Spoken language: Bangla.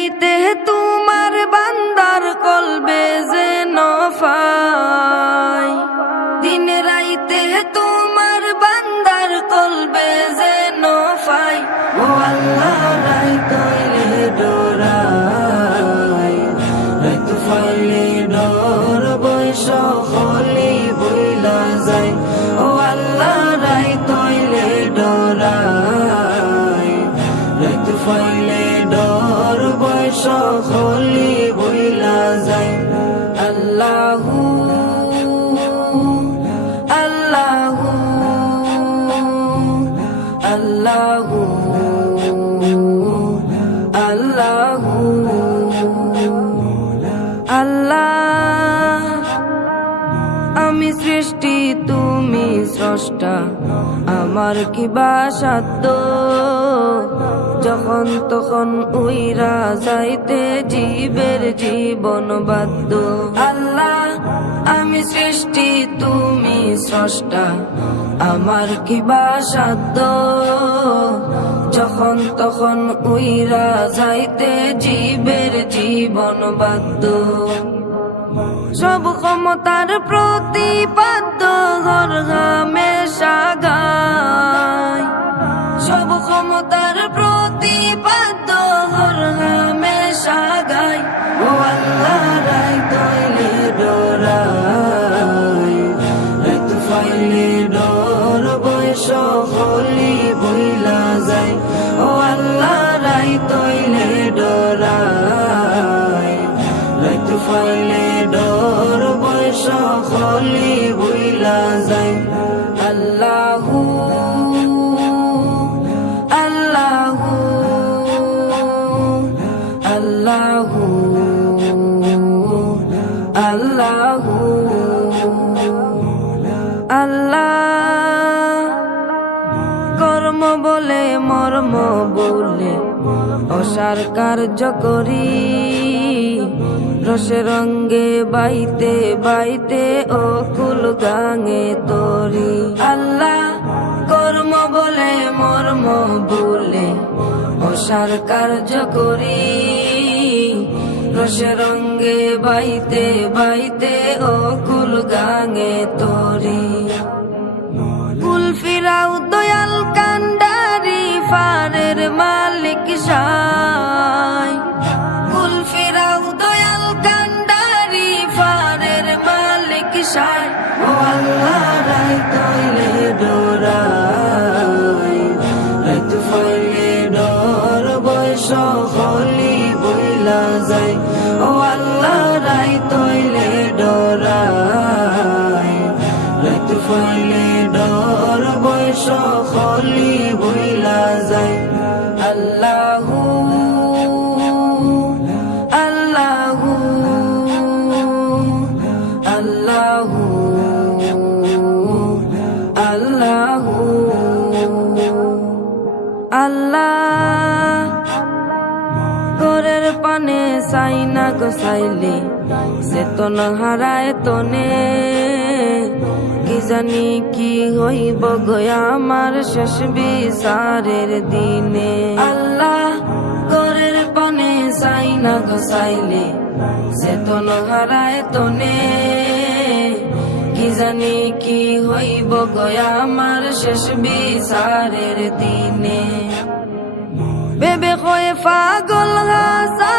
রাইতে তোমার বান্দার কলবে যেন পাই, দিন রাইতে তোমার বান্দার কলবে যেন পাই। ও আল্লাহ রাইত হইলে ডরাই, রাইত ফাইলে ডর বৈশ হলি বইলা যায়। ও আল্লাহ রাইত হইলে ডরাই, রাইত ফাইলে ডর বৈশ হলি বইলা যায়। আল্লাহু আল্লাহু আল্লাহু আল্লাহু আল্লাহ, আমি সৃষ্টি তুমি স্রষ্টা, আমার কি বা সাধ্য যখন তখন উইরা যাইতে জীবের জীবন বাধ্য। আল্লাহ, আমি সৃষ্টি তুমি স্রষ্টা, আমার কি বা সাধ্য যখন তখন উইরা যাইতে জীবের জীবন বাধ্য। সব ক্ষমতার প্রতিপাদ্য ঘর হামেশা গায়, সব ক্ষমতার প্রতিপাদ্য ঘর হামেশা গায়। ও আল্লাহ রাইত হইলে ডরাই, রাইত ফাইলে ডর বৈশ হলি বইলা যায়। ও আল্লাহ রাইত হইলে ডরাই, রাইত ফাইলে ডর বৈশ হলি বইলা যায়। আল্লাহু আল্লাহু আল্লাহু আল্লাহু আল্লাহ, কর্ম বলে মর্ম বলে অসার কার্য করি, রসে রঙ্গে বাইতে বাইতে অকুল গাঙে তরি। আল্লাহ, কর্ম বলে মর্ম বলে অসার কার্য করি, রসে রঙ্গে বাইতে বাইতে অকুল গাঙে তরি। কুল ফিরাও দয়াল কান্ডারি ফারের মালিক সাই, কুল ফিরাও দয়াল কান্ডারি ফারের মালিক সাই। ও আল্লাহ রাইত হইলে ডরাই, রাইত ফাইলে ডর বৈশ হলি বইলা যায়। ও আল্লাহ রাইত হইলে ডরাই, রাইত ফাইলে ডর বৈশ হলি বইলা যায়। আল্লাহু আল্লাহু আল্লাহু আল্লাহু আল্লাহ, ঘরের পানে চাই না গোসাইলে চেতন হারায় তনে, কি জানি কি হইব গয়া আমার শেষ বিচারের দিনে। আল্লাহ, ঘরের পানে চাই না গোসাইলে চেতন হারায় তনে, কি জানি কি হইব গয়া আমার শেষ বিচারের দিনে। বেবে হয়ে পাগল হাসা